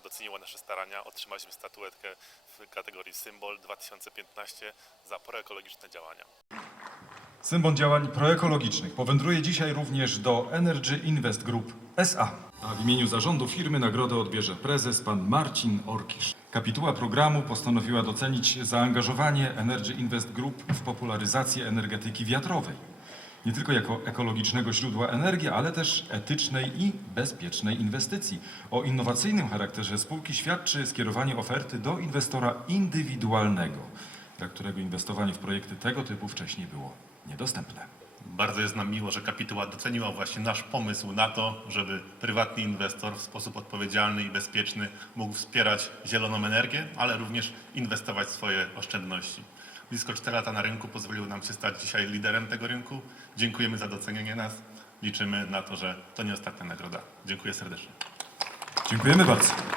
doceniło nasze starania. Otrzymaliśmy statuetkę w kategorii Symbol 2015 za proekologiczne działania. Symbol działań proekologicznych powędruje dzisiaj również do Energy Invest Group SA. A w imieniu zarządu firmy nagrodę odbierze prezes pan Marcin Orkisz. Kapituła programu postanowiła docenić zaangażowanie Energy Invest Group w popularyzację energetyki wiatrowej. Nie tylko jako ekologicznego źródła energii, ale też etycznej i bezpiecznej inwestycji. O innowacyjnym charakterze spółki świadczy skierowanie oferty do inwestora indywidualnego, dla którego inwestowanie w projekty tego typu wcześniej było niedostępne. Bardzo jest nam miło, że kapituła doceniła właśnie nasz pomysł na to, żeby prywatny inwestor w sposób odpowiedzialny i bezpieczny mógł wspierać zieloną energię, ale również inwestować swoje oszczędności. Blisko 4 lata na rynku pozwoliło nam się stać dzisiaj liderem tego rynku. Dziękujemy za docenienie nas. Liczymy na to, że to nie ostatnia nagroda. Dziękuję serdecznie. Dziękujemy bardzo.